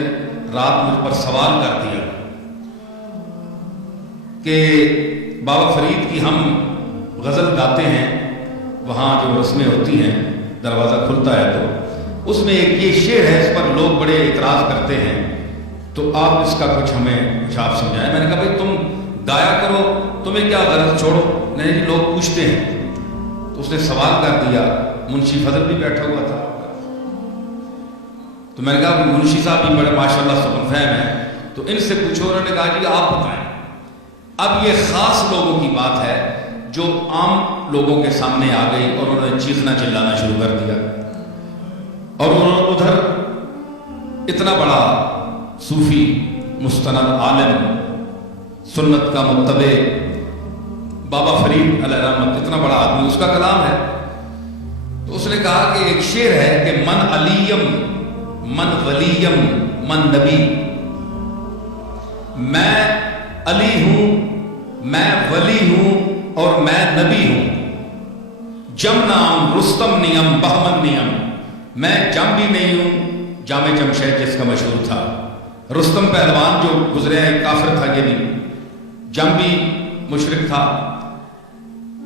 نے رات مجھ پر سوال کر دیا کہ بابا فرید کی ہم غزل گاتے ہیں، وہاں جو رسمیں ہوتی ہیں دروازہ کھلتا ہے تو اس میں ایک یہ شعر ہے، اس پر لوگ بڑے اعتراض کرتے ہیں، تو آپ اس کا کچھ ہمیں آپ سمجھائیں۔ میں نے کہا بھائی تم گایا کرو، تمہیں کیا غرض، چھوڑو۔ نہیں جی لوگ پوچھتے ہیں۔ تو اس نے سوال کر دیا، منشی فضل بھی بیٹھا ہوا تھا، تو میں نے کہا منشی صاحب بھی بڑے ماشاءاللہ سخن فہم ہیں، تو ان سے پوچھو۔ انہوں نے کہا جی آپ بتائیں۔ اب یہ خاص لوگوں کی بات ہے جو عام لوگوں کے سامنے آ گئی اور انہوں نے چیخنا چلانا شروع کر دیا، اور انہوں نے ادھر اتنا بڑا صوفی مستند عالم سنت کا متبع بابا فرید علیہ رحمت، اتنا بڑا آدمی، اس کا کلام ہے، تو اس نے کہا کہ ایک شعر ہے کہ من علیم من ولیم من نبی، میں علی ہوں، میں ولی ہوں اور میں نبی ہوں، جم نام رستم نیم بہمن نیم، میں جم بھی نہیں ہوں، جامع جمشید جس کا مشہور تھا، رستم پہلوان جو گزرے ہیں کافر تھا، یہ نہیں، جم بھی مشرک تھا،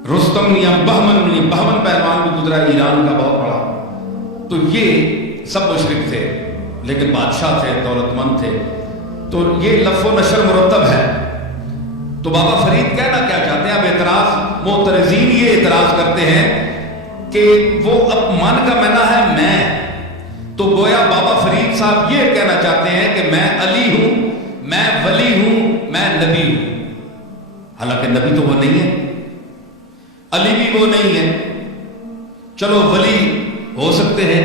رستم نیم بہمن نیم، بہمن پہلوان بھی گزرا ایران کا بہت بڑا، تو یہ سب مشرک تھے لیکن بادشاہ تھے، دولت مند تھے، تو یہ لف و نشر مرتب ہے۔ تو بابا فرید کہنا کیا چاہتے ہیں؟ اب اعتراض معترضین یہ اعتراض کرتے ہیں کہ وہ اب من کا معنی ہے میں، تو گویا بابا فرید صاحب یہ کہنا چاہتے ہیں کہ میں علی ہوں، میں ولی ہوں، میں نبی ہوں، حالانکہ نبی تو وہ نہیں ہے، علی بھی وہ نہیں ہے، چلو ولی ہو سکتے ہیں،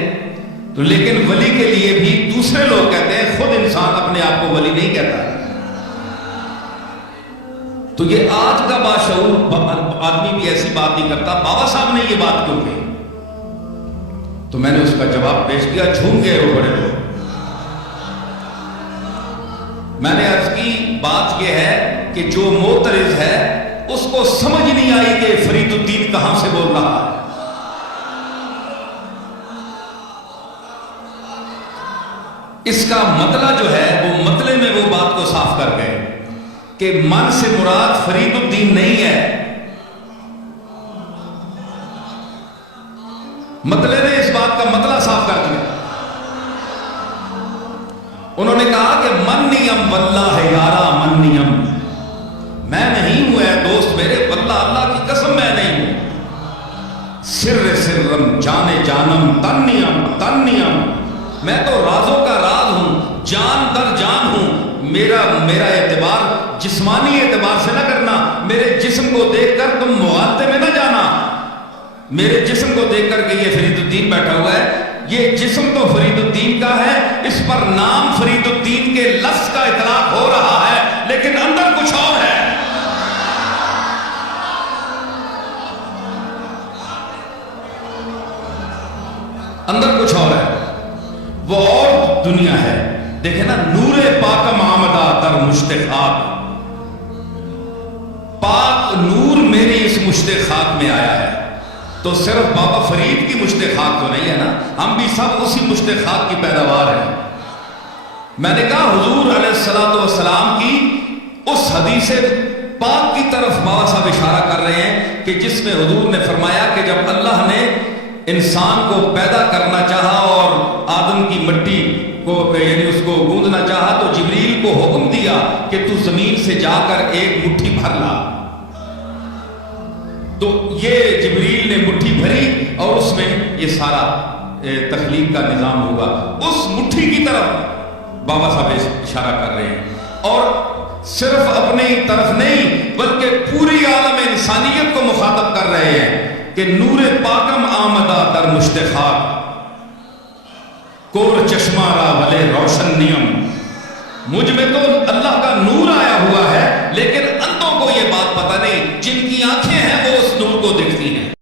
تو لیکن ولی کے لیے بھی دوسرے لوگ کہتے ہیں، خود انسان اپنے آپ کو ولی نہیں کہتا۔ تو یہ آج کا باشعور آدمی بھی ایسی بات نہیں کرتا، بابا صاحب نے یہ بات کیوں کہی؟ تو میں نے اس کا جواب پیش کیا، جھوم گئے وہ بڑے لوگ۔ میں نے عرض کی بات یہ ہے کہ جو معترض ہے اس کو سمجھ نہیں آئی کہ فرید الدین کہاں سے بول رہا ہے۔ اس کا مطلع جو ہے وہ مطلع میں وہ بات کو صاف کر گئے کہ من سے مراد فرید الدین نہیں ہے، مطلع نے اس بات کا مطلع صاف کر دیا۔ انہوں نے کہا کہ من نیم واللہ یارا من نیم، میں نہیں ہوں اے دوست میرے، واللہ اللہ کی قسم میں نہیں ہوں، سر سرم جان جانم تن نیم تن نیم، میں تو رازوں کا راز ہوں، جان در جان ہوں، میرا اعتبار جسمانی اعتبار سے نہ کرنا، میرے جسم کو دیکھ کر تم مغالطے میں نہ جانا، میرے جسم کو دیکھ کر کہ یہ فرید الدین بیٹھا ہوا ہے، یہ جسم تو فرید الدین کا ہے، اس پر نام فرید الدین کے لفظ کا اطلاق ہو رہا ہے، لیکن اندر کچھ اور ہے۔ اندر کچھ اور ہے، وہ اور دنیا ہے۔ دیکھیں نا، نور پاکم آمدہ در مشت خاک، پاک نور میری اس مشت خاک میں آیا ہے، تو صرف بابا فرید کی مشت خاک تو نہیں ہے نا، ہم بھی سب اسی مشت خاک کی پیداوار ہیں۔ میں نے کہا حضور علیہ السلام کی اس حدیث پاک کی طرف بابا صاحب اشارہ کر رہے ہیں کہ جس میں حضور نے فرمایا کہ جب اللہ نے انسان کو پیدا کرنا چاہا اور آدم کی مٹی کو یعنی اس کو گوندنا چاہا تو جبریل کو حکم دیا کہ تو زمین سے جا کر ایک مٹھی بھر لا، تو یہ جبریل نے مٹھی بھری اور اس میں یہ سارا تخلیق کا نظام ہوگا، اس مٹھی کی طرف بابا صاحب اشارہ کر رہے ہیں، اور صرف اپنی طرف نہیں بلکہ پوری عالم انسانیت کو مخاطب کر رہے ہیں کہ نور پاکم آمدہ در مشت خاک، کور چشمہ را ولے روشن نیم، مجھ میں تو اللہ کا نور آیا ہوا ہے، لیکن اندھوں کو یہ بات پتہ نہیں، جن کی آنکھیں ہیں وہ اس نور کو دیکھتی ہیں۔